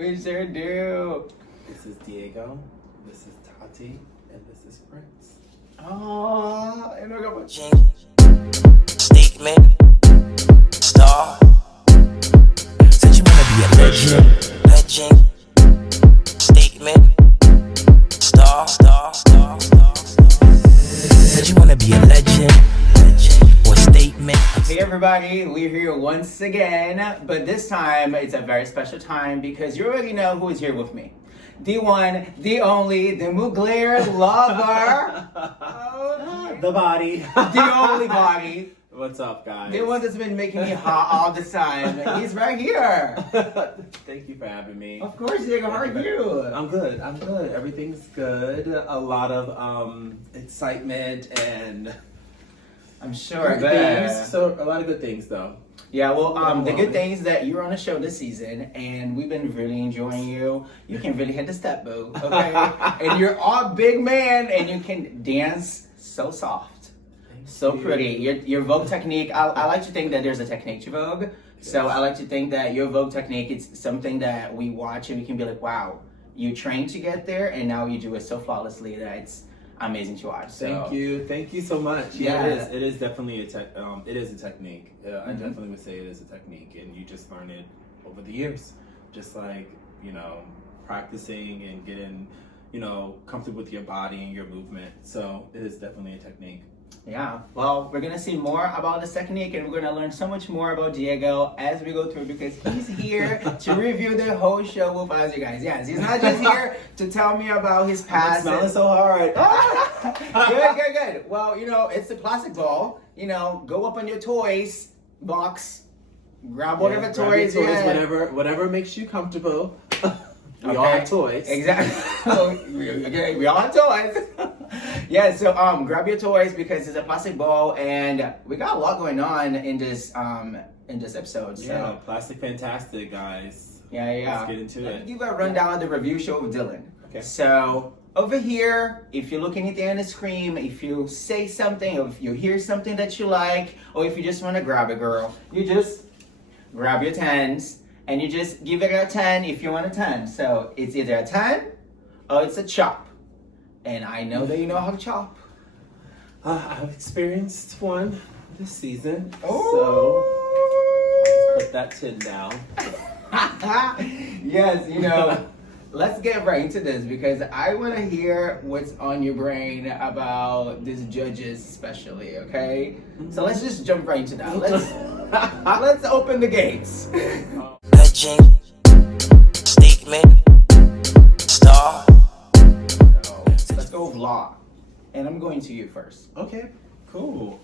We sure do. This is Diego, this is Tati, and this is Prince. Oh, and we're going Statement, star. Said you wanna be a legend. Statement, star. Said you wanna be a legend or statement. Hey everybody, we're here once again, but this time it's a very special time because you already know who is here with me. The one, the only, the Mugler lover. The body. The only body. What's up, guys? The one that's been making me hot all the time. He's right here. Thank you for having me. Of course, Diego, how are you? I'm good. Everything's good. A lot of excitement and I'm sure good that. things. So a lot of good things, though. Yeah, well, the good thing is that you're on the show this season, and we've been really enjoying you. You can really hit the step, boo, okay? And you're all big man, and you can dance so soft, so pretty. Your Vogue technique, I like to think that there's a technique to Vogue. Yes. So I like to think that your Vogue technique is something that we watch, and we can be like, wow, you trained to get there, and now you do it so flawlessly that it's amazing to watch. So. Thank you so much. Yeah, it is definitely a technique. I definitely would say it is a technique, and you just learn it over the years, just like practicing and getting comfortable with your body and your movement. So it is definitely a technique. Yeah, well, we're gonna see more about this technique, and we're gonna learn so much more about Diego as we go through, because he's here to review the whole show with us, you guys. Yes, he's not just here to tell me about his past. I'm smelling so hard. Good. Well, it's a plastic ball. Go up on your toys box, grab whatever toys. Whatever makes you comfortable. We all have toys. Exactly. Okay, we all have toys. Yeah, so grab your toys because it's a plastic ball, and we got a lot going on in this episode. So. Yeah, plastic fantastic, guys. Yeah. Let's get into it. Give a rundown of the review show with Dylan. Okay. So over here, if you're looking at the end of the screen, if you say something, or if you hear something that you like, or if you just want to grab a girl, you just grab your 10s. And you just give it a 10 if you want a 10. So it's either a 10 or it's a chop. And I know that you know how to chop. I've experienced one this season. Oh. So put that 10 down. Yes, let's get right into this because I want to hear what's on your brain about these judges especially, okay? So let's just jump right into that. Let's open the gates. Legend, statement, star. Let's go with Law. And I'm going to you first. Okay, cool.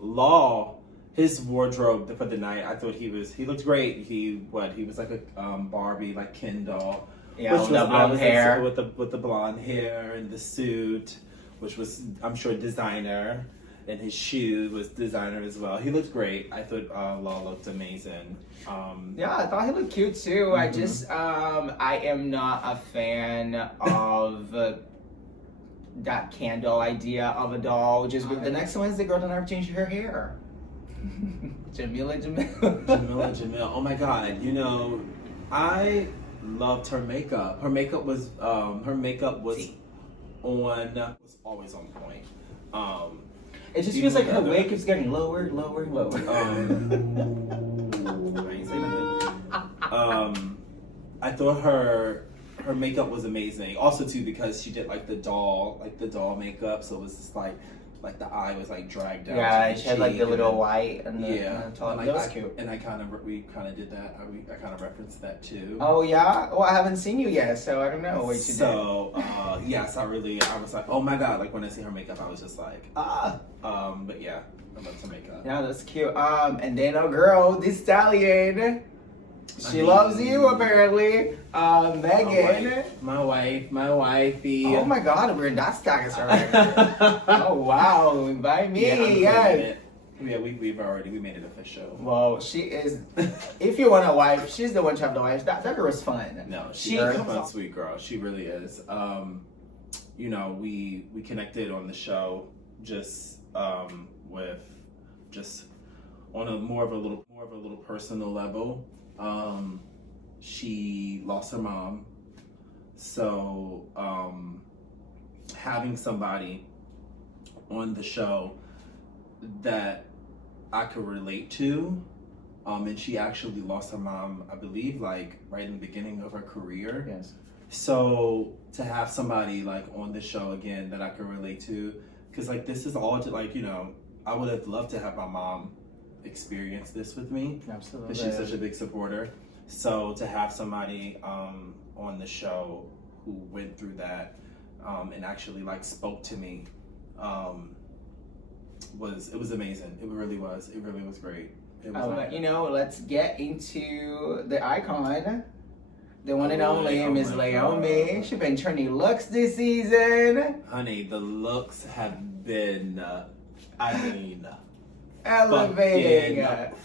Law, his wardrobe for the night, I thought he looked great. He was like a Barbie, like Ken doll. Yeah, with the blonde hair. With the blonde hair and the suit, which was, I'm sure, designer. And his shoe was designer as well. He looked great. I thought Law looked amazing. Yeah, I thought he looked cute too. I just, I am not a fan of that candle idea of a doll. Just the next one is the girl that never changed her hair. Jamila. Oh my God! I loved her makeup. Her makeup was always on point. It just feels like her wig keeps getting lower and lower. I ain't saying nothing. I thought her makeup was amazing. Also too because she did like the doll makeup, so it was just like the eye was like dragged down. Yeah, she had like the little white and the top. That was cute. And we kind of did that. I kind of referenced that too. Oh yeah. Well, I haven't seen you yet, so I don't know what you did. So yes, I was like, oh my God! Like when I see her makeup, I was just like, But yeah, I love her makeup. Yeah, that's cute. And then a girl, this stallion. She loves you apparently. Megan. My wifey. Oh my God, we're in that status already. Oh wow, by me, yes. Yeah, we made it official. Well, she is. If you want a wife, she's the one to have the wife. That girl is fun. No, she's a fun, sweet girl. She really is. We connected on the show just with just on a more of a little personal level. she lost her mom. So having somebody on the show that I could relate to, and she actually lost her mom, I believe, like right in the beginning of her career. Yes. So to have somebody like on the show again that I could relate to, because like this is all to, like, you know, I would have loved to have my mom experience this with me. Absolutely. Because she's such a big supporter. So to have somebody on the show who went through that and actually like spoke to me was amazing. It really was. It really was great. It was you know, let's get into the icon, the one and only Miss Naomi. She been turning looks this season. Honey, the looks have been, Elevating.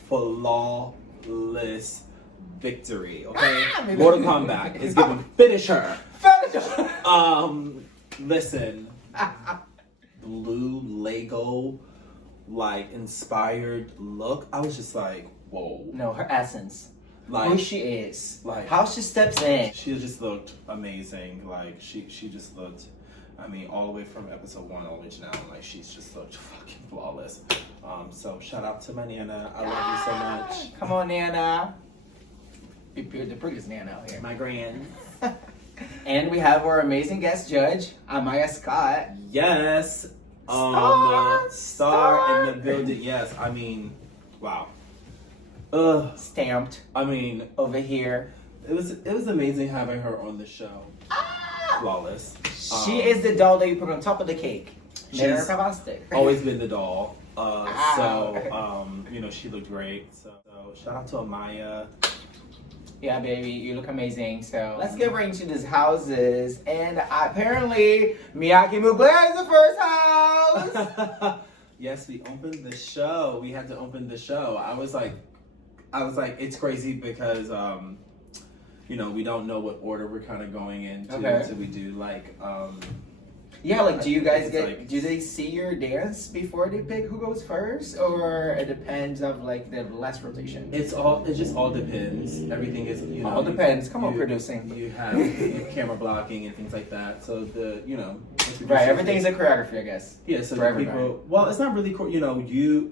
Flawless victory. Okay, Mortal Kombat is giving finisher. Listen, blue Lego like inspired look. I was just like, whoa. No, her essence. Like who she is. Like how she steps in. She just looked amazing. Like she just looked, I mean, all the way from episode 1 all the way to now, like she's just looked fucking flawless. So shout out to my Nana. I love you so much. Come on, Nana. The prettiest Nana out here. My grand. And we have our amazing guest judge, Amaya Scott. Yes. Star in the building. Yes. I mean, wow. Stamped. I mean, over here. It was amazing having her on the show. Flawless. She is the doll that you put on top of the cake. She's always been the doll. So you know, she looked great. So shout out to Amaya. Yeah, baby, you look amazing. So let's get right into these houses. And apparently, Miyake Mugler is the first house. Yes, we opened the show. We had to open the show. I was like, it's crazy because you know, we don't know what order we're kind of going into. Okay. So we do like yeah, like, do you guys get, like, do they see your dance before they pick who goes first? Or it depends of, like, the last rotation? It just all depends. Everything is, you know. All depends. Come on, producing. You have camera blocking and things like that. So you know. Right, everything's a choreography, I guess. Yeah, so the people, well, it's not really, you know,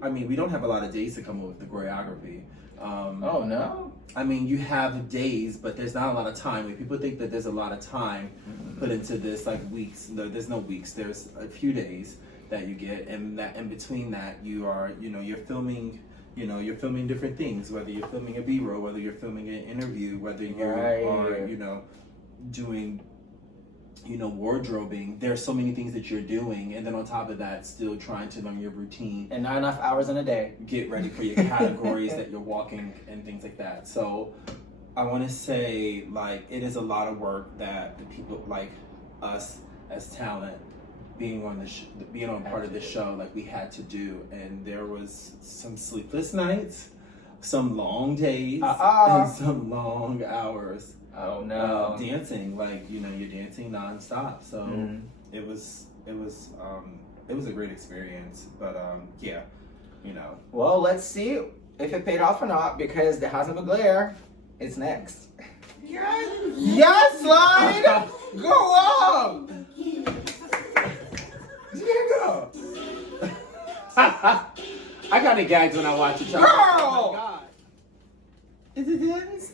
I mean, we don't have a lot of days to come up with the choreography. Oh, no? I mean, you have days, but there's not a lot of time. When people think that there's a lot of time put into this, like weeks. No, there's no weeks. There's a few days that you get, and that in between that, you are, you know, you're filming different things. Whether you're filming a B-roll, whether you're filming an interview, whether you are, you know, doing, you know, wardrobing. There's so many things that you're doing, and then on top of that, still trying to learn your routine and not enough hours in a day. Get ready for your categories that you're walking and things like that. So I want to say, like, it is a lot of work that the people like us as talent being on part of the show, like, we had to do. And there was some sleepless nights, some long days, and some long hours. Oh no! Dancing, like, you know, you're dancing nonstop. So it was a great experience. But yeah, you know. Well, let's see if it paid off or not, because the House of Mugler is next. Yes, slide. Go up. Tiaga. I kind of gagged when I watched it. Girl. Oh my God. Is it dense?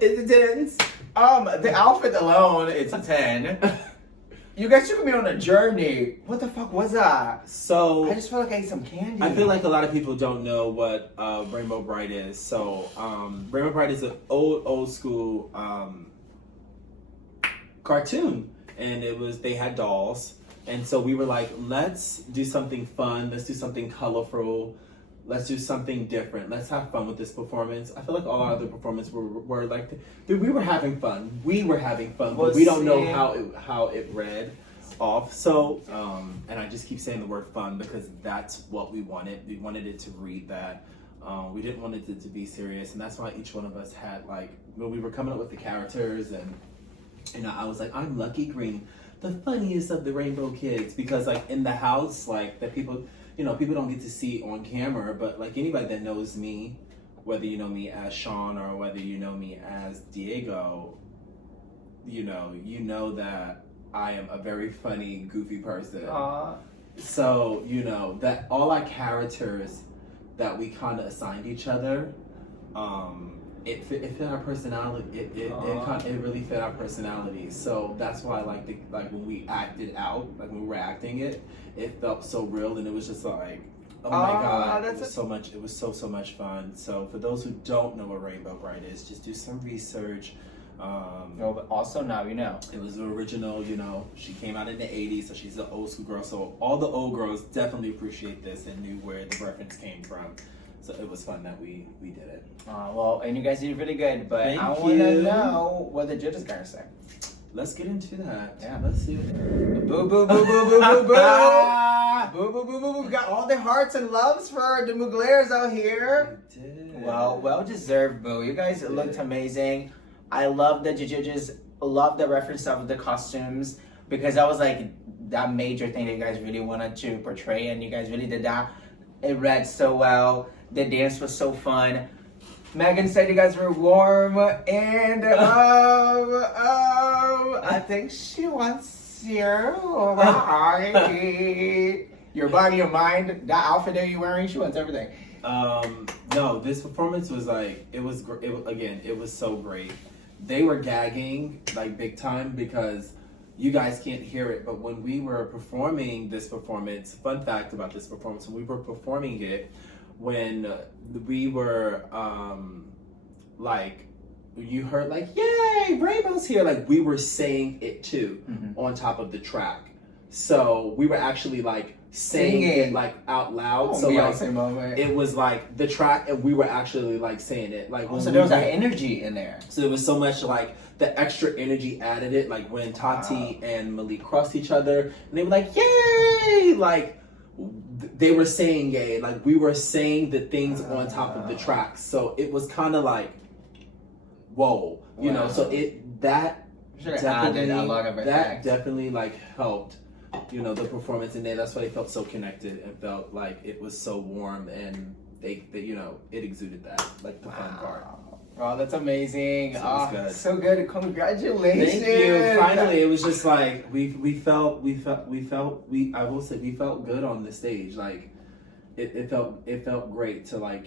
Is it dense? The outfit alone, it's a 10. You guys took me on a journey. What the fuck was that? So I just felt like I ate some candy. I feel like a lot of people don't know what Rainbow Bright is. So Rainbow Bright is an old school cartoon, and they had dolls, and so we were like, let's do something fun. Let's do something colorful. Let's do something different. Let's have fun with this performance. I feel like all our other performances were like, we were having fun. We were having fun, but we don't know how it read off. So, and I just keep saying the word fun because that's what we wanted. We wanted it to read that. We didn't want it to be serious, and that's why each one of us had, like, when we were coming up with the characters, and you know, I was like, I'm Lucky Green, the funniest of the Rainbow Kids, because like in the house, like, that people, you know, people don't get to see on camera, but like anybody that knows me, whether you know me as Sean or whether you know me as Diego, you know that I am a very funny, goofy person. Aww. So, that all our characters that we kind of assigned each other, it fit our personality. It really fit our personalities. So that's why, like when we acted out, like when we were acting it felt so real, and it was just like, oh my god, it was so much. It was so much fun. So for those who don't know what Rainbow Bright is, just do some research. No, but also now you know. It was the original, she came out in the 80s, so she's an old school girl. So all the old girls definitely appreciate this and knew where the reference came from. So it was fun that we did it. Well, and you guys did really good, but Thank I want to you. know what the judges gonna say. Let's get into that. Yeah. Let's see what Boo, boo, boo, boo, boo, boo, boo. Boo, boo, boo, boo, boo. We got all the hearts and loves for the Muglers out here. we did. Well deserved, boo. You guys looked amazing. I love that the judges love the reference of the costumes, because that was like that major thing that you guys really wanted to portray, and you guys really did that. It read so well. The dance was so fun. Megan said you guys were warm, and I think she wants you. Your body, your mind, that outfit that you're wearing, she wants everything. No, this performance was like, it was so great. They were gagging like big time because you guys can't hear it, but when we were performing this performance, fun fact about this performance, when we were performing it, when we were like, you heard like, yay, Rainbow's here, like we were saying it too on top of the track. So we were actually like saying it like out loud. So like, it was like the track, and we were actually like saying it like. So there was that energy in there. So there was so much like the extra energy added it. Like when Tati and Malik crossed each other, and they were like, "Yay!" Like they were saying "yay!" Like we were saying the things on top of the track. So it was kind of like, whoa, So that definitely like helped. The performance in there. That's why they felt so connected and felt like it was so warm, and they it exuded that, like the fun part. Oh, that's amazing. So it was good. So good. Congratulations. Thank you. Finally, it was just like we felt good on the stage. Like it felt great to like,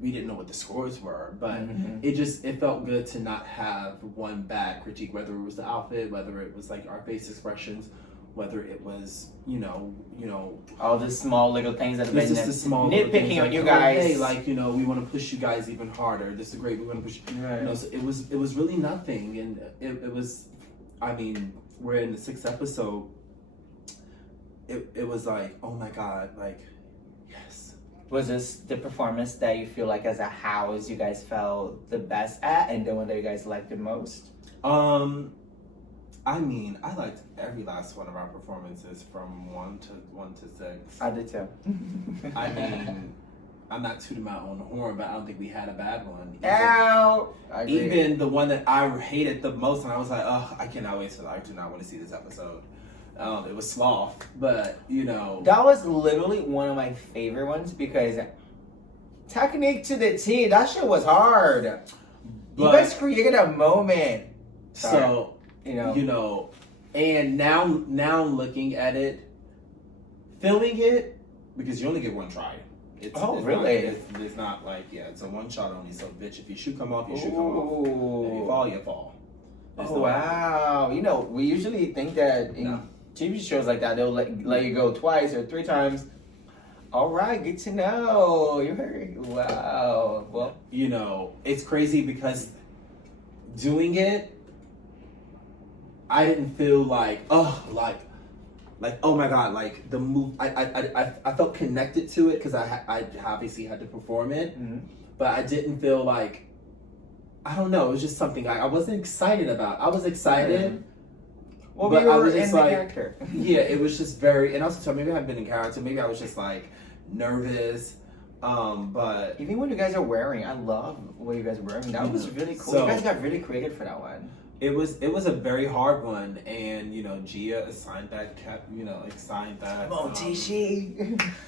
we didn't know what the scores were, but it felt good to not have one bad critique, whether it was the outfit, whether it was like our face expressions, whether it was, all the small little things that have been just the small nitpicking on like, you guys. Hey, like, we want to push you guys even harder. This is great. We want to push. Right. So it was really nothing, and it was. I mean, we're in the 6th episode. It was like, oh my god, like, yes. Was this the performance that you feel like as a house you guys felt the best at, and the one that you guys liked the most? I mean, I liked every last one of our performances from 1 to 6. I did too. I mean, I'm not tooting my own horn, but I don't think we had a bad one. Even the one that I hated the most, and I was like, oh, I cannot wait I do not want to see this episode. It was Sloth, but that was literally one of my favorite ones, because technique to the T, that shit was hard. You guys created a moment. So. And now looking at it, filming it, because you only get one try. It's really? It's not like, it's a one shot only. So, bitch, if you should come off, you should come off. If you fall, you fall. Wow. We usually think that in TV shows like that, they'll let you go twice or 3 times. All right, good to know. You heard. Wow. Well, it's crazy because doing it, I didn't feel like, oh my god, like the move. I felt connected to it because I obviously had to perform it, but I didn't feel like, I don't know. It was just something I wasn't excited about. I was excited, well, but I was in just the like, character. Yeah, it was just very. And also, maybe I haven't been in character. Maybe I was just like nervous. But even what you guys are wearing, I love what you guys are wearing. That was really cool. So- You guys got really creative for that one. it was a very hard one, and Gia assigned that assigned that. Come on, Tishi.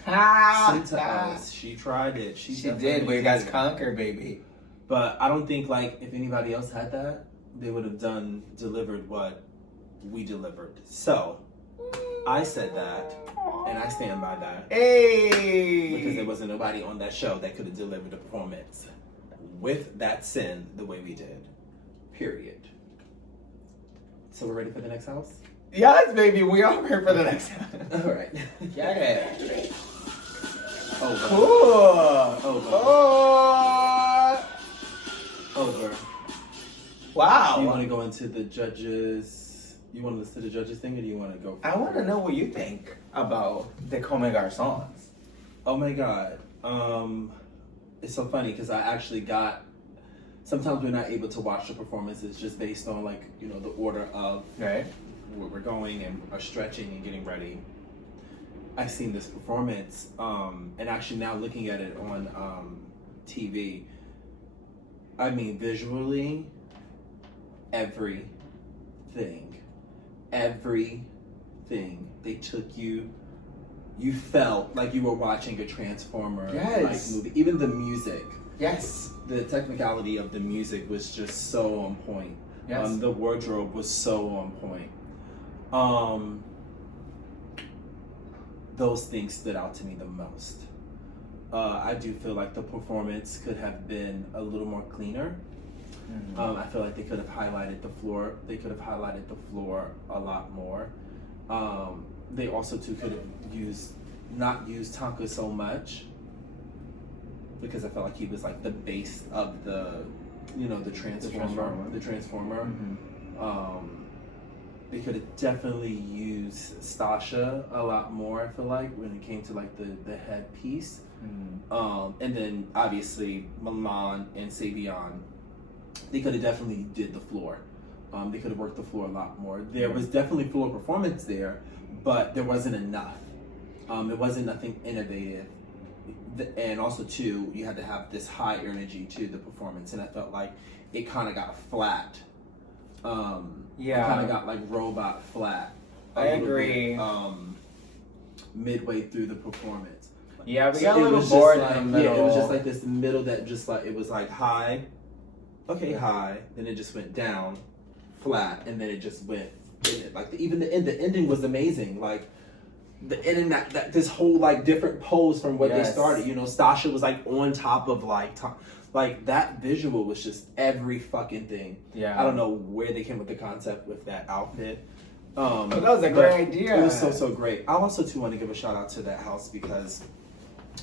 Sent to us. She tried it. She definitely did. We guys did. conquered, baby. But I don't think like if anybody else had that, they would have delivered what we delivered. So I said that, and I stand by that. Hey! Because there wasn't nobody on that show that could have delivered the performance with that sin the way we did. Period. So we're ready for the next house? Yes, baby. We are here for the next one. All right. Get it. Over. Cool. Over. Oh. Over. Wow. You want to go into the judges? You want to listen to the judges thing, or do you want to go? I want to know what you think about the Comme Garçons. Oh my god. It's so funny because I actually got. Sometimes we're not able to watch the performances just based on the order of Right. where we're going and are stretching and getting ready. I've seen this performance, and actually now looking at it on TV. I mean, visually, everything. They took you. You felt like you were watching a Transformer Yes. movie. Even the music. Yes. The technicality of the music was just so on point. Yes. The wardrobe was so on point. Those things stood out to me the most. I do feel like the performance could have been a little more cleaner. Mm-hmm. I feel like they could have highlighted the floor. They could have highlighted the floor a lot more. They also too could have not used Tonka so much, because I felt like he was like the base of the Transformer. The Transformer. Mm-hmm. They could have definitely used Stasha a lot more, I feel like, when it came to like the headpiece. Mm-hmm. And then obviously Milan and Savion, they could have definitely did the floor. They could have worked the floor a lot more. There was definitely floor performance there, but there wasn't enough. It wasn't nothing innovative. And also too, you had to have this high energy to the performance, and I felt like it kind of got flat. Yeah. Kind of got like robot flat. I agree. Midway through the performance. Yeah, we So got a it little was bored just in the like, middle. Yeah, it was just like this middle that just like, it was like high, okay, high, then it just went down, flat, and then it just went, like even the ending was amazing. Like the ending, that this whole like different pose from what they started. Stasha was like on top of like that visual was just every fucking thing. Yeah. I don't know where they came with the concept with that outfit. But that was a great idea. It was so great. I also too want to give a shout out to that house because,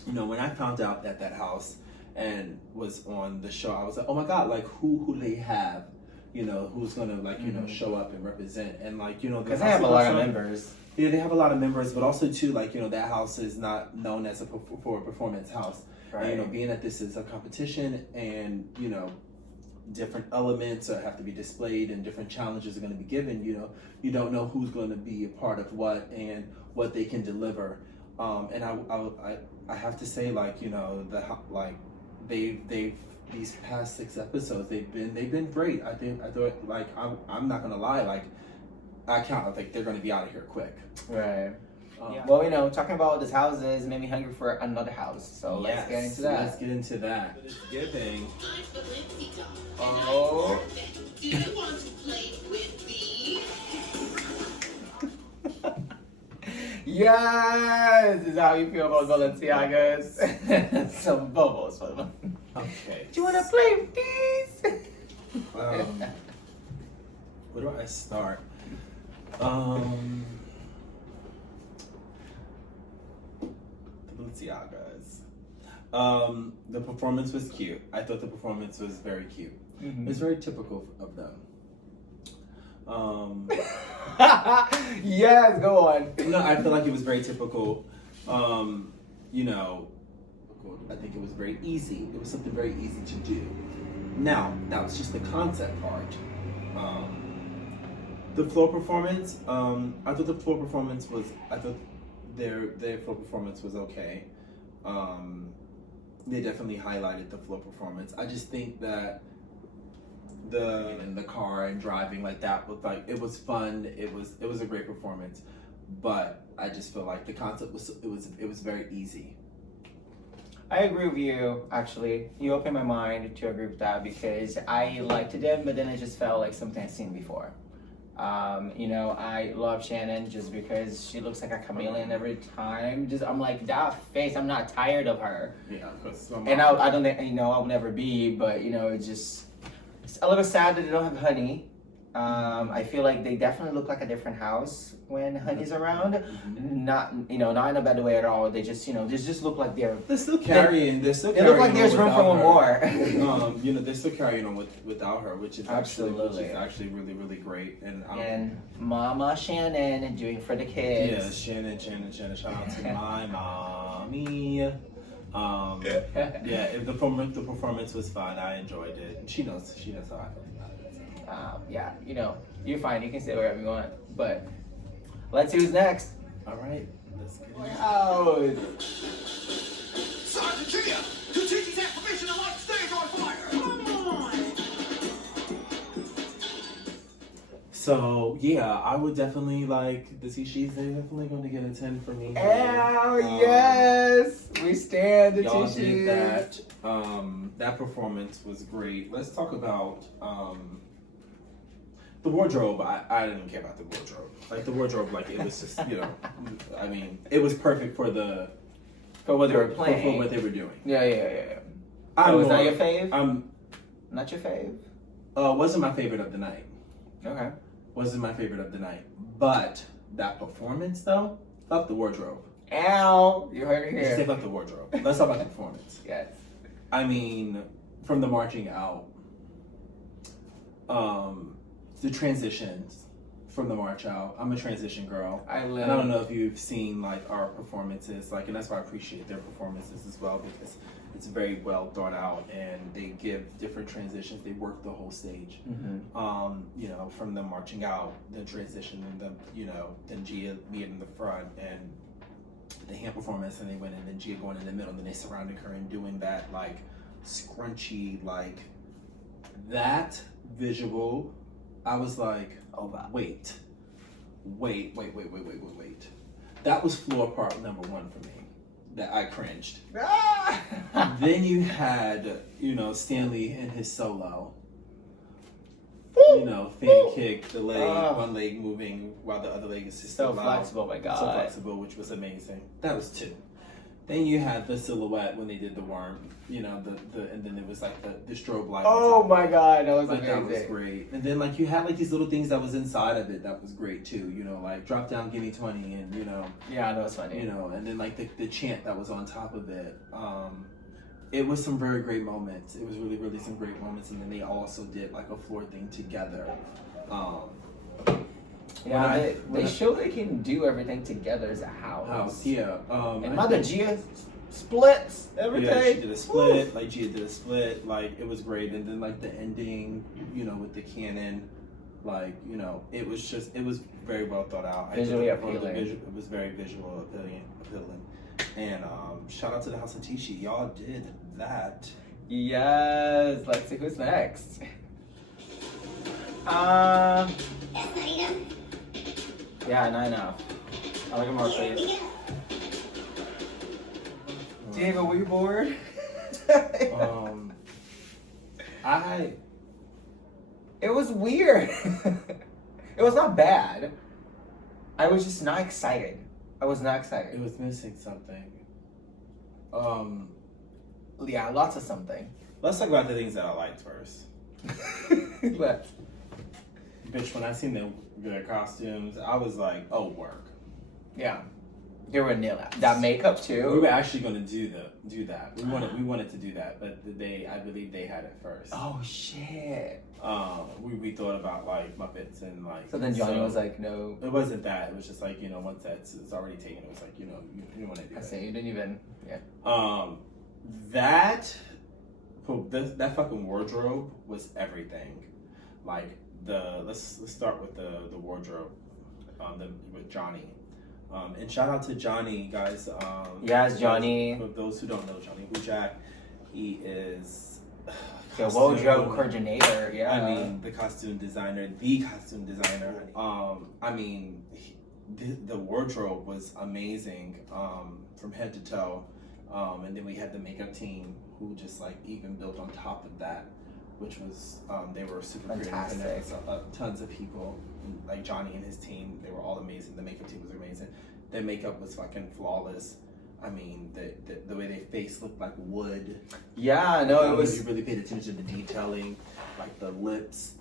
when I found out that house and was on the show, I was like, oh my god, like who they have, who's gonna show up and represent, and because they have a lot of members. Yeah, they have a lot of members, but also too that house is not known as for a performance house. Right. And, being that this is a competition and different elements have to be displayed and different challenges are going to be given, you don't know who's going to be a part of what and what they can deliver. And I have to say, they've these past 6 episodes they've been great. I thought I'm not gonna lie, I think they're gonna be out of here quick. Right. Well, talking about these houses made me hungry for another house. So let's get into that. Let's get into that. It's giving. Oh. Do you want to play with me? Yes! Is that how you feel about Balenciagas? Some bubbles for them. Okay. Do you want to play with these? Where do I start? The Tiagas. The performance was cute. I thought the performance was very cute. Mm-hmm. It's very typical of them. Yes, go on. No, I feel like it was very typical. I think it was very easy. It was something very easy to do. Now, that was just the concept part. The floor performance, I thought the floor performance was, I thought their floor performance was okay. they definitely highlighted the floor performance. I just think that in the car and driving like that was like, it was fun. It was a great performance, but I just feel like the concept was very easy. I agree with you, actually. You opened my mind to agree with that because I liked them, but then it just felt like something I've seen before. You know, I love Shannon just because she looks like a chameleon every time. I'm like, that face, I'm not tired of her. Yeah, because And I don't think, you know, I'll never be, but, you know, it's a little sad that they don't have Honey. I feel like they definitely look like a different house when Honey's around. Not, you know, not in a bad way at all. They just, you know, they just look like they're still carrying. They look like there's room for one more. You know, they're still carrying on without her, which is Absolutely. actually really, really great. And Mama Shannon doing for the kids. Yeah, Shannon. Shout out to my mommy. Yeah, if the performance was fun, I enjoyed it. And she knows how I felt about it. Yeah, you know, you're fine. You can say whatever you want. But let's see who's next. All right, let's get it. Oh, Sergeant Tia, to Kiki's activation and light stage on fire. Come on. So yeah, I would definitely like the she's definitely going to get a 10 for me. oh yes, we stand the Y'all tissues. did that. That performance was great. Let's talk about the wardrobe. I didn't care about the wardrobe. Like the wardrobe, like it was just, you know, I mean, it was perfect for what they were playing. for what they were doing. Yeah. I'm Was that more- your fave? Not your fave. wasn't my favorite of the night. Okay. Wasn't my favorite of the night. But that performance though, fuck the wardrobe. Ow! You heard it Let's just say here. fuck the wardrobe. Let's talk about the performance. Yes. I mean, from the marching out, the transitions from the march out. I'm a transition girl. And I don't know if you've seen like our performances, like, and that's why I appreciate their performances as well, because it's very well thought out and they give different transitions. They work the whole stage. You know, from them marching out, the transition, and then Gia being in the front and the hand performance, and they went in and Gia going in the middle, and then they surrounded her and doing that like scrunchy, like that visual. I was like, oh wow, wait. That was floor part number 1 for me. That I cringed. Then you had, you know, Stanley and his solo. You know, fan kick, the leg, one leg moving while the other leg is just So flexible, my God. So flexible, which was amazing. That was 2. Then you had the silhouette when they did the worm, you know, and then it was like the strobe light. Oh my God, that was like amazing. that was great. And then like you had like these little things that was inside of it that was great too, you know, like drop down, give me 20, and you know. Yeah, that was funny. You know, and then like the chant that was on top of it. It was some very great moments. It was really, really some great moments. And then they also did like a floor thing together. Yeah, they show they can do everything together as a house. Yeah. And Mother Gia splits everything. Yeah, she did a split. Like Gia did a split. Like it was great. And then like the ending, you know, with the cannon, like, you know, it was very well thought out. Visually appealing. It was very visual appealing. And shout out to the House of Tishi. Y'all did that. Yes. Let's see who's next. Yeah, not enough. I like a more face. Diego, were you bored? It was weird. It was not bad. I was just not excited. I was not excited. It was missing something. Yeah, lots of something. Let's talk about the things that I liked first. Let's. Bitch, when I seen their costumes, I was like, oh, work. Yeah. They were nailed. That makeup too. We were actually going to do that. We wanted to do that, but I believe they had it first. Oh shit. We thought about like Muppets and like. So then Johnny was like, no. It wasn't that. It was just like, you know, once it's already taken, it was like, you know, you want to do I that. see. You didn't even. Yeah. That fucking wardrobe was everything. Like let's start with the wardrobe. With Johnny. And shout out to Johnny, guys. Yes, Johnny. For those who don't know, Johnny Wujak He is The wardrobe coordinator, yeah. I mean, the costume designer. I mean, the wardrobe was amazing from head to toe. And then we had the makeup team who just like even built on top of that, which was they were super fantastic. creative. And there was tons of people like Johnny and his team. They were all amazing. The makeup team was amazing. Their makeup was fucking flawless. I mean, the way their face looked like wood. Yeah, no, it was. You really paid attention to the detailing, like the lips,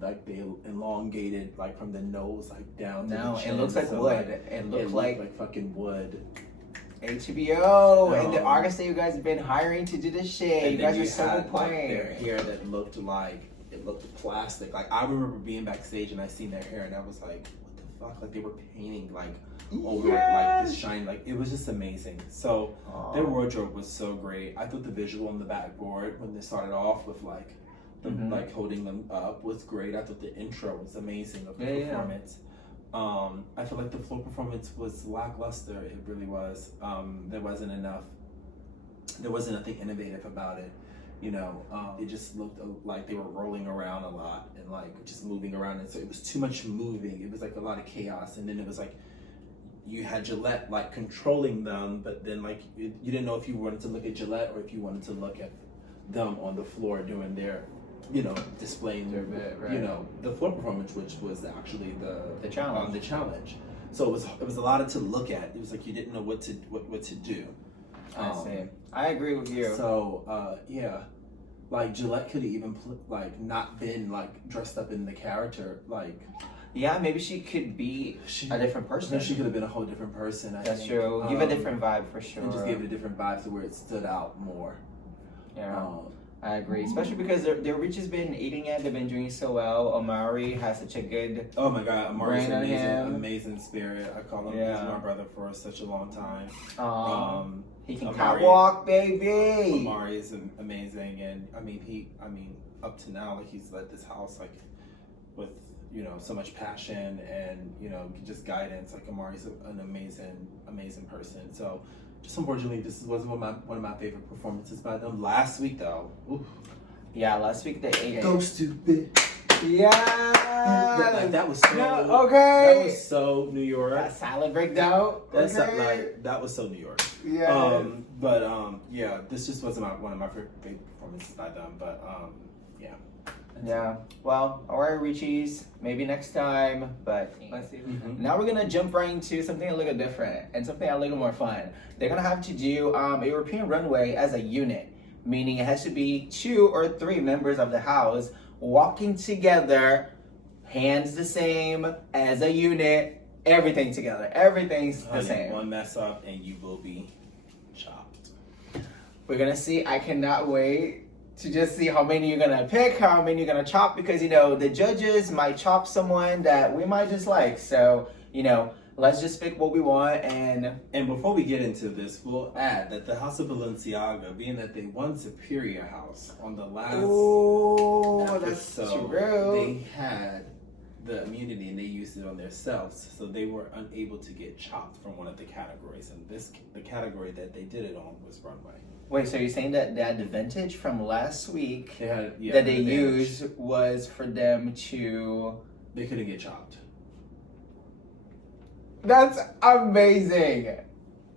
like they elongated, like from the nose, like down. No, to the chin. it looks like So, wood. It looked like fucking wood. HBO and the artists that you guys have been hiring to do this shit. And You then guys are so had, like, plain. their hair that looked like it looked plastic. Like I remember being backstage and I seen their hair and I was like, what the fuck? Like they were painting like over it, like this shine. Like it was just amazing. So their wardrobe was so great. I thought the visual on the backboard when they started off with like the, like holding them up was great. I thought the intro was amazing of the performance. I feel like the floor performance was lackluster. It really was. There wasn't nothing innovative about it. You know, it just looked like they were rolling around a lot and like just moving around, and so it was too much moving. It was like a lot of chaos, and then it was like you had Gillette like controlling them, but then like you didn't know if you wanted to look at Gillette or if you wanted to look at them on the floor doing their, you know, displaying their, you know, the floor performance, which was actually the challenge. The challenge. So it was a lot to look at. It was like you didn't know what to do. I see. I agree with you. So yeah, like Gillette could have even like not been like dressed up in the character. Like yeah, maybe she could be a different person. She could have been a whole different person. That's true. Give a different vibe for sure. And just gave it a different vibe to where it stood out more. Yeah. I agree, especially because their reach has been eating it. They've been doing so well. Omari has such a good. Oh my God, Omari's brand on him. amazing spirit. I call him he's my brother for such a long time. He can Omari, catwalk, baby. Omari is amazing, and I mean, up to now, like he's led this house like with so much passion and just guidance. Like Omari's an amazing person. So. Just unfortunately, this wasn't one of my favorite performances by them. Last week, though. Oof. Yeah, last week they ate it. Go stupid. Yeah. that was so. Okay. That was so New York. That silent breakdown. That's okay. that was so New York. Yeah. Yeah. This just wasn't one of my favorite performances by them. But yeah. Yeah. Well, all right, Richies. Maybe next time. But let's see. Now we're gonna jump right into something a little different and something a little more fun. They're gonna have to do a European runway as a unit, meaning it has to be 2 or 3 members of the house walking together, hands the same as a unit, everything together. Everything's the same. One mess up and you will be chopped. We're gonna see. I cannot wait to just see how many you're gonna pick, how many you're gonna chop, because the judges might chop someone that we might just like. So let's just pick what we want. And before we get into this, we'll add that the House of Balenciaga, being that they won Superior House on the last episode, that's true. They had the immunity and they used it on themselves, so they were unable to get chopped from one of the categories. And the category that they did it on was runway. Wait, so you're saying that the advantage from last week that they used was for them to... They couldn't get chopped. That's amazing.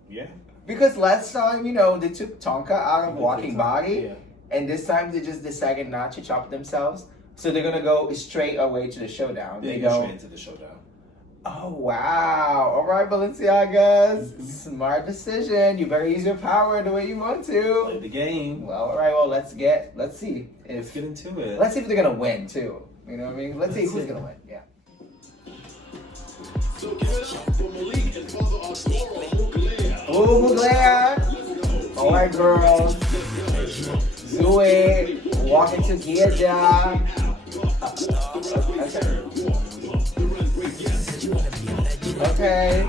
Yeah. Because last time, they took Tonka out of Walking Body, and this time they just decided not to chop themselves. So they're gonna go straight away to the Showdown. They go straight into the Showdown. Oh wow! All right, Balenciagas, smart decision. You better use your power the way you want to. Play the game. Well, all right. Well, let's see. Let's get into it. Let's see if they're gonna win too. You know what I mean? Let's see who's gonna win. Yeah. So give it up for Malik and father Arturo Mugler. Oh, Mugler. All right, girls. Do it. Walking together. Okay.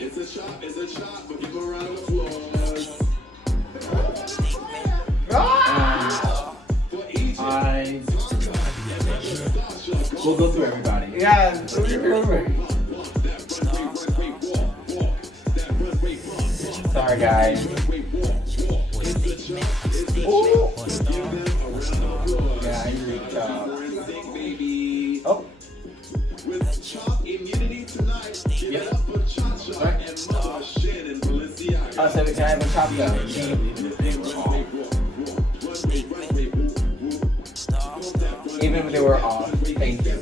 It's a shot, but give a round of applause. We'll go through everybody. Yeah. Alright, guys. Ooh. Yeah, I reached out. Oh. Yep. Oh, so we can have a chop though. Even if they were off. Thank you.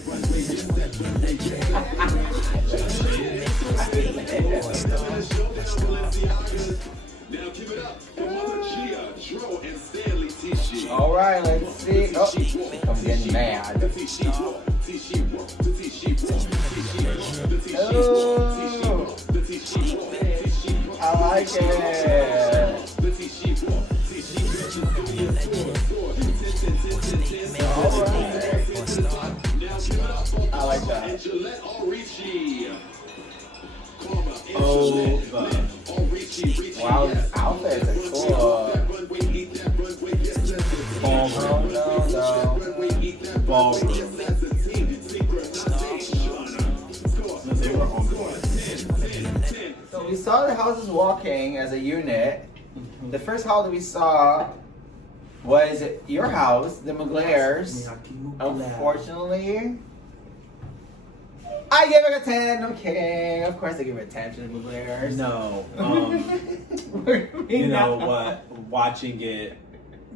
All right, let's see. Oh, I'm getting mad. Oh, I like it. All right. I like that. Oh, Wow, these outfits are cool. ballroom. They were on point. So we saw the houses walking as a unit. The first house that we saw was your house, the Muglers. Unfortunately, I gave it a 10. I'm kidding. Of course I give it a 10 to the Muglers. No. You know what? Watching it,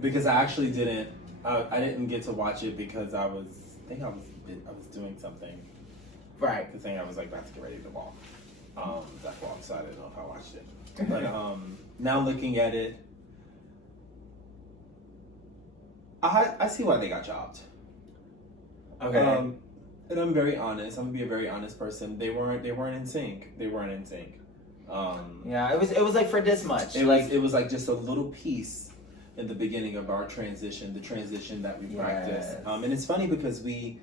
because I actually didn't. I didn't get to watch it because I was doing something. Right. The thing I was like about to get ready to walk. That's why I'm sorry I didn't know if I watched it. But now looking at it, I see why they got chopped. Okay. And I'm very honest. I'm gonna be a very honest person. They weren't in sync. They weren't in sync. Yeah, it was like for this much. It was like just a little piece in the beginning of our transition, the transition that we practiced. And it's funny because we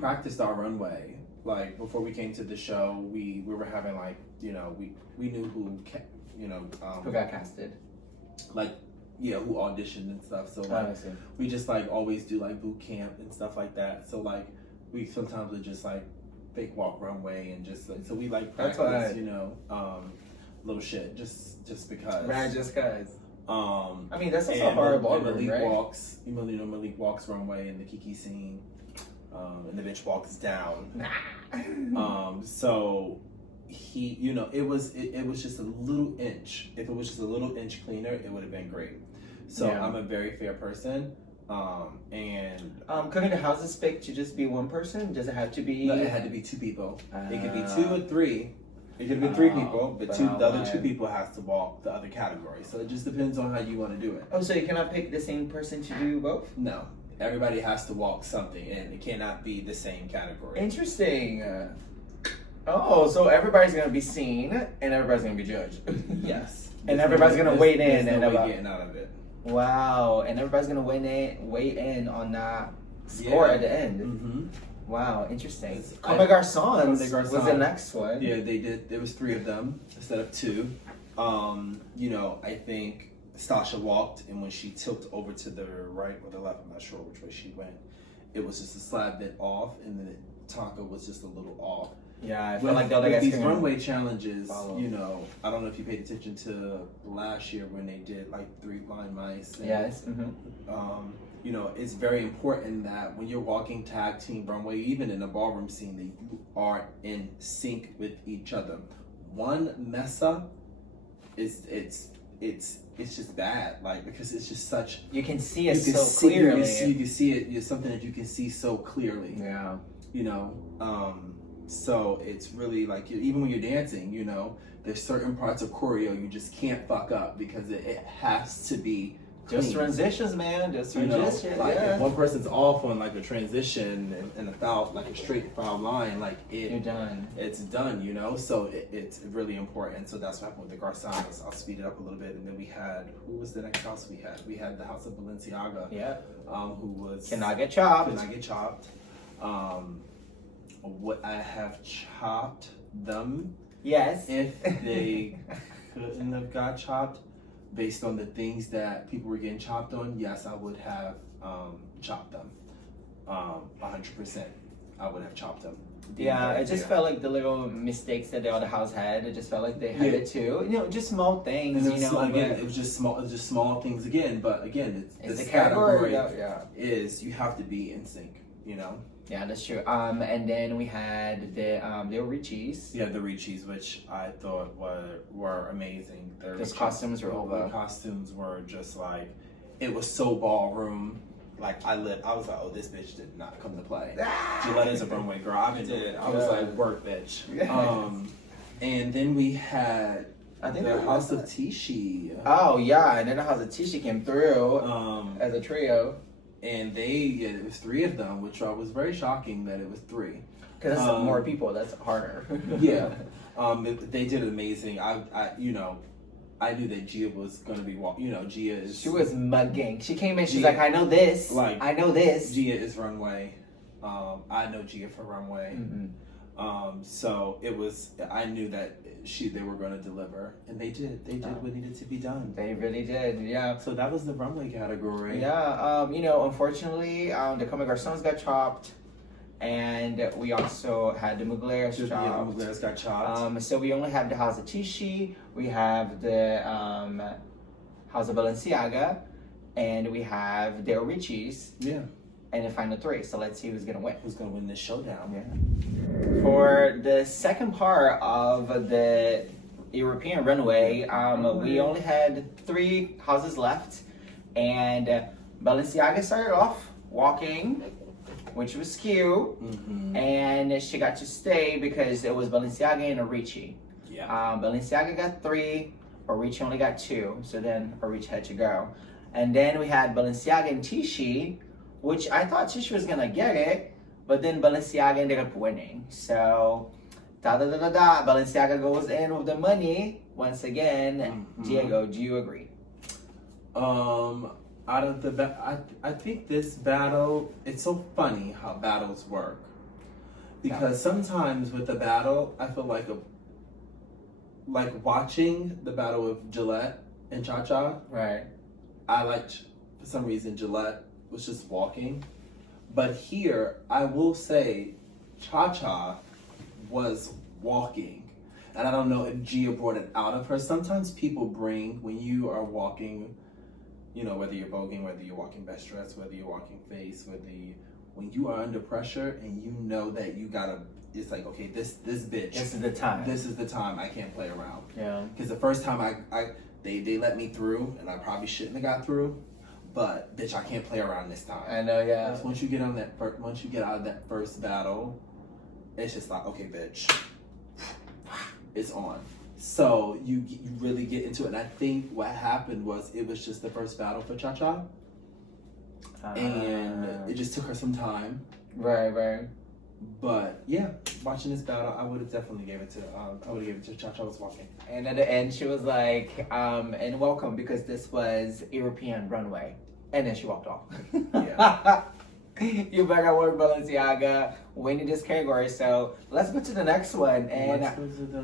practiced our runway. Like before we came to the show, we were having like, you know, we knew who who got casted. Like, yeah, who auditioned and stuff. So like we just like always do like boot camp and stuff like that. So like we sometimes would just like fake walk runway and just like, so we like practice, you know, little shit just because. Right, just cause. I mean that's also and part of ballroom, Malik right? walks, Malik walks runway in the Kiki scene, and the bitch walks down. So he, you know, it was just a little inch. If it was just a little inch cleaner, it would have been great. So I'm a very fair person. Couldn't the houses pick to just be one person? Does it have to be? No, it had to be two people. It could be 2 or 3. It could have been 3 people, but the other 2 people has to walk the other category. So it just depends on how you want to do it. Oh, so you cannot pick the same person to do both? No, everybody has to walk something, and it cannot be the same category. Interesting. Oh, so everybody's gonna be seen, and everybody's gonna be judged. Yes. And everybody's gonna weigh in and about getting out of it. Wow, and everybody's gonna weigh in on that score at the end. Mm-hmm. Wow, interesting. Comme des Garçons was Garçons. the next one. Yeah, they did. There was 3 of them instead of 2. You know, I think Stasha walked, and when she tilted over to the right or the left, I'm not sure which way she went, it was just a slab bit off, and then Tonka was just a little off. Yeah, I feel like the other guys these can runway challenges, follow. you know, I don't know if you paid attention to last year when they did like 3 blind mice. And, yes. Mm-hmm. You know, it's very important that when you're walking tag team runway, even in a ballroom scene, that you are in sync with each other. One mess up it's just bad, like, because it's just such. You can see it so clearly. You can see it. It's something that you can see so clearly. Yeah. You know, so it's really like, even when you're dancing, you know, there's certain parts of choreo you just can't fuck up because it has to be. Just transitions, man. Just transitions. You know, like if one person's off on like a transition and a foul, like a straight foul line, like you're done. It's done, you know. So it's really important. So that's what happened with the Garçons. I'll speed it up a little bit, and then we had, who was the next house we had? We had the house of Balenciaga. Yeah. Who was Cannot get chopped. Would I have chopped them? Yes. If they couldn't have got chopped? Based on the things that people were getting chopped on, yes, I would have chopped them. 100%, I would have chopped them. Yeah, it just felt like the little mistakes that the other house had. It just felt like they had it too. You know, just small things. And it was, you know, again, but it was just small things again. But again, it's this the category. category Yeah. is you have to be in sync. You know. Yeah, that's true. And then we had the Richie's. Yeah, the Richies, which I thought were amazing. Those costumes were over. The costumes were just like, it was so ballroom. Like I was like, oh, this bitch did not come to play. Gillette is a runway girl. I was like, work, bitch. And then we had the House of Tishi. Oh yeah, and then the House of Tishi came through as a trio. And it was 3 of them, which was very shocking that it was 3. Because that's more people. That's harder. Yeah. They did amazing. I knew that Gia was gonna be Gia is. She was mugging. She came in. She's like, I know this. Like, I know this. Gia is runway. I know Gia for runway. Mm-hmm. So it was. I knew that they were gonna deliver, and they did. They did what needed to be done. They really did. Yeah. So that was the runway category. Yeah. Unfortunately, the Comme Garçons got chopped. And we also had the Muglers chopped. Yeah, the Muglers got chopped. So we only have the House of Tishi, we have the House of Balenciaga, and we the Orichis. Yeah. And the final 3. So let's see who's gonna win. Who's gonna win this showdown? Yeah. For the second part of the European runway, we only had 3 houses left, and Balenciaga started off walking, which was cute, and she got to stay because it was Balenciaga and Orichi. Yeah. Balenciaga got 3, Orichi only got 2, so then Orichi had to go. And then we had Balenciaga and Tishi, which I thought Tishi was gonna get it, but then Balenciaga ended up winning. So, Balenciaga goes in with the money once again. Diego, do you agree? Out of the I think this battle, it's so funny how battles work, because sometimes with the battle I feel like watching the battle of Gillette and Cha Cha. Right. I liked, for some reason, Gillette was just walking, but here I will say Cha Cha was walking, and I don't know if Gia brought it out of her. Sometimes people bring, when you are walking, you know, whether you're voguing, whether you're walking best dress, whether you're walking face, when you are under pressure and you know that you gotta, it's like, okay, this bitch. This is the time. This is the time. I can't play around. Yeah. Because the first time they let me through, and I probably shouldn't have got through, but bitch, I can't play around this time. I know, yeah. Once you get out of that first battle, it's just like, okay, bitch, it's on. So you really get into it, and I think what happened was it was just the first battle for Cha Cha, and it just took her some time. Right. But yeah, watching this battle, I would have definitely gave it to Cha Cha was walking. And at the end, she was like, and welcome, because this was European runway. And then she walked off. Yeah. You better work, Balenciaga, winning this category. So let's go to the next one. And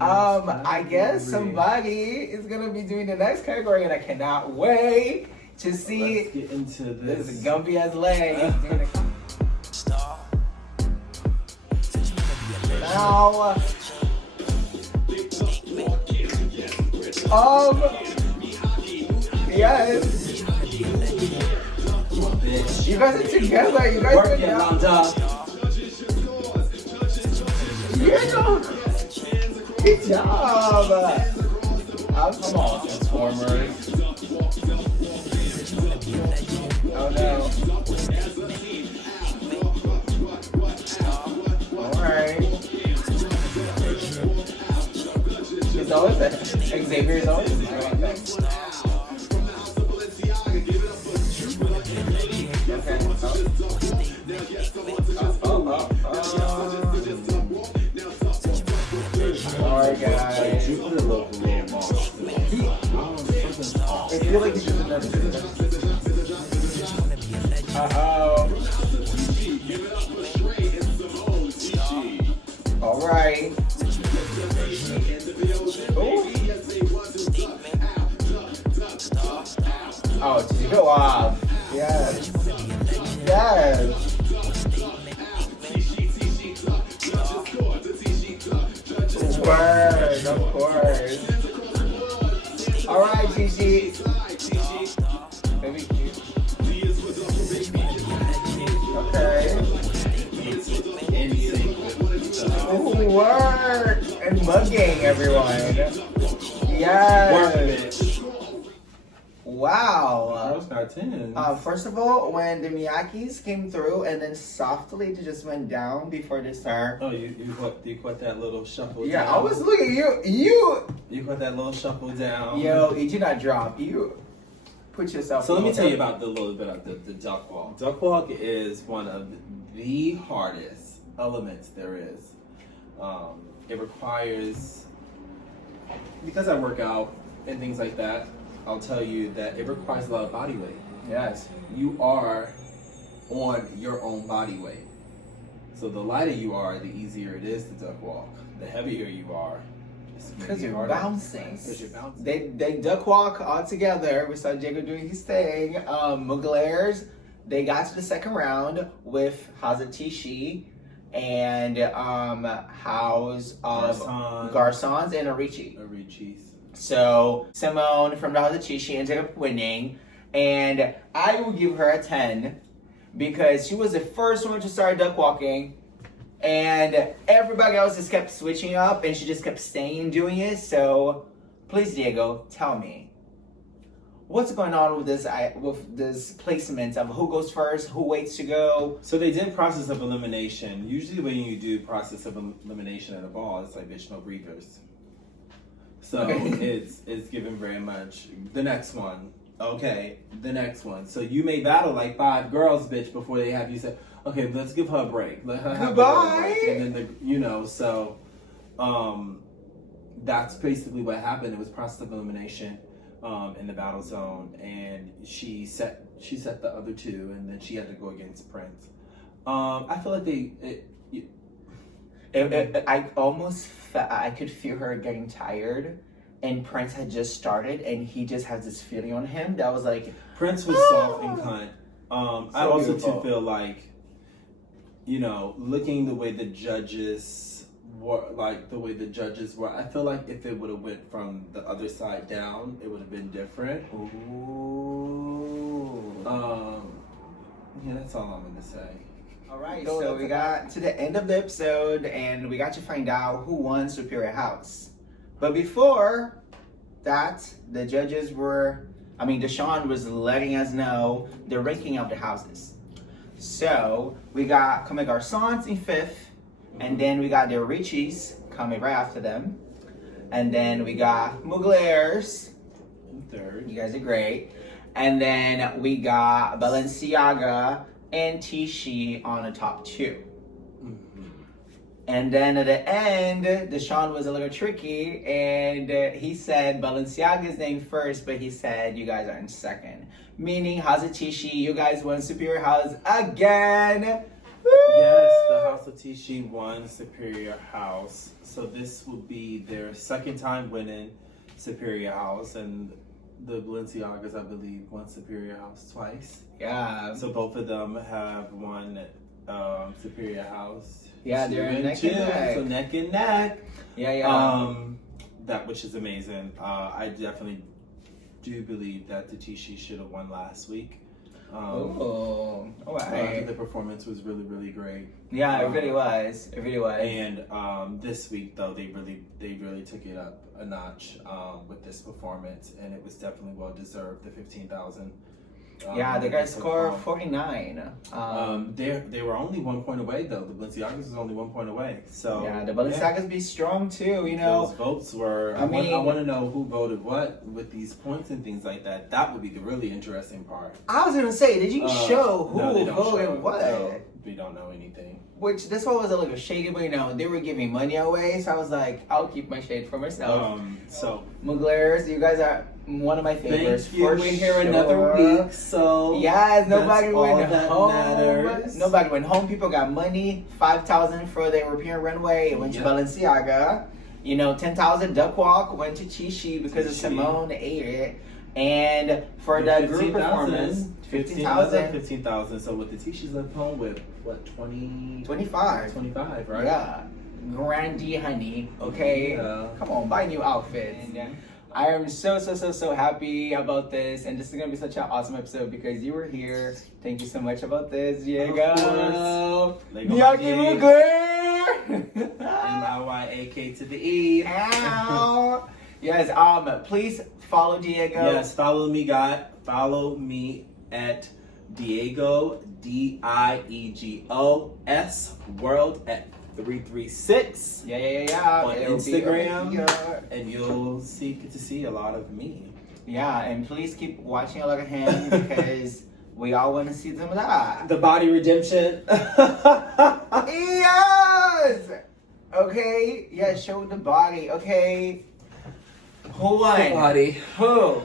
I guess somebody is gonna be doing the next category, and I cannot wait to see. Let's get into this. This gumpy ass leg. Now, yes. You guys are together. You guys are together. Good job. Come on, Transformers. Oh no. Alright. It's always Xavier's always my one thing. Alright, guys. You put a little more. I feel like he's just another. Alright. Oh, did you go off? Yes. Yes. course, of course. All right, Gigi. Maybe cute. Okay. Ooh, work and mugging everyone. Yes. Wow. Girls got 10. First of all, when the Miyakis came through and then softly they just went down before they start. Oh, you caught that little shuffle Yeah, down. I was looking at you. You caught that little shuffle down. Yo, you did not drop. You put yourself. So let me tell you about the duck walk. Duck walk is one of the hardest elements there is. It requires, because I work out and things like that, I'll tell you that it requires a lot of body weight. Yes. You are on your own body weight. So the lighter you are, the easier it is to duck walk. The heavier you are, Because you're bouncing. Because you're bouncing. They duck walk all together. We saw Jacob doing his thing. Muglers, they got to the second round with Hazatishi and House of Garçons and Arichi. So Simone from the Hazatishi ended up winning, and I will give her a 10 because she was the first one to start duck walking. And everybody else just kept switching up, and she just kept staying doing it. So, please, Diego, tell me, what's going on with this placement of who goes first, who waits to go? So they did process of elimination. Usually, when you do process of elimination at a ball, it's like bitch no breathers. So it's given very much the next one. Okay, the next one. So you may battle like 5 girls, bitch, before they have you say, okay, let's give her a break. Let her have Goodbye. a break. And then that's basically what happened. It was process of elimination in the battle zone, and she set the other 2, and then she had to go against Prince. I feel like I could feel her getting tired, and Prince had just started, and he just has this feeling on him that was like, Prince was soft and cunt. I also too feel like, looking the way the judges were, I feel like if it would have went from the other side down, it would have been different. Ooh. Yeah, that's all I'm gonna say. All right, so we got to the end of the episode, and we got to find out who won Superior House. But before that, the judges Deshaun was letting us know the ranking of the houses. So we got Comme Garçons in 5th, and then we got the Richis coming right after them, and then we got Muglers in 3rd. You guys are great, and then we got Balenciaga and Tishi on the top 2. And then at the end, Deshaun was a little tricky, and he said Balenciaga's name first, but he said you guys are in 2nd. Meaning, Hazatishi, you guys won Superior House again! Woo! Yes, the House of Tishi won Superior House. So this will be their 2nd time winning Superior House, and the Balenciagas, I believe, won Superior House twice. Yeah. So both of them have won Superior House. Yeah, they're neck and neck. So neck and neck. Yeah. That which is amazing. I definitely do believe that the Tishi should have won last week. All right. The performance was really, really great. Yeah, it really was. It really was. And this week, though, they really took it up a notch with this performance, and it was definitely well deserved. The 15,000. Yeah, the guys scored 49. They were only 1 point away, though. The Balenciagas was only 1 point away. So yeah, the Balenciagas be strong too. Those votes were. I want to know who voted what with these points and things like that. That would be the really interesting part. I was gonna say, did you show who they don't voted show. what? No, we don't know anything. Which this one was a little shady, but they were giving money away, so I was like, I'll keep my shade for myself. So Muglers, you guys are one of my favorites. Thank you. For We're sure. here another week, so yes, nobody went home. Matters. Nobody went home. People got money. 5,000 for the European runway. It went to Balenciaga. 10,000 duck walk went to Tishi because of Simone ate it. And for the group performance, 15,000. 15,000. So with the Tishis left home with what, 20? 25. 25, right? Yeah. Grandi honey, okay? Yeah. Come on, buy new outfits. And I am so happy about this, and this is gonna be such an awesome episode because you were here. Thank you so much about this, Diego. Miyagi Mugler. MIYAK to the E. Ow. Yes, please follow Diego. Yes, follow me, guys. Follow me at Diego DIEGOS World at 336 Yeah. on It'll be Instagram, over here. and you'll get to see a lot of me. Yeah, and please keep watching Like a Hand because we all want to see them live. The body redemption. Yes. Okay. Yeah. Show the body. Okay. Who won? Body. Who?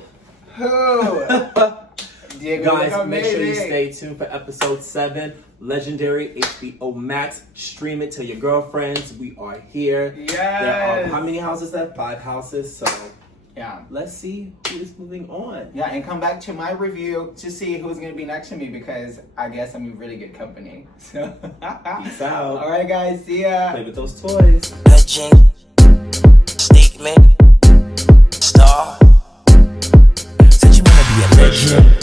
Diego, Guys, look make sure you amazing. stay tuned for episode 7, Legendary HBO Max. Stream it to your girlfriends. We are here. Yes. There are how many houses left? 5 houses. So Yeah. let's see who is moving on. Yeah, and come back to my review to see who's gonna be next to me because I guess I'm in really good company. So, Peace out. All right, guys. See ya. Play with those toys. Legend, statement, star. Said you wanna be a legend.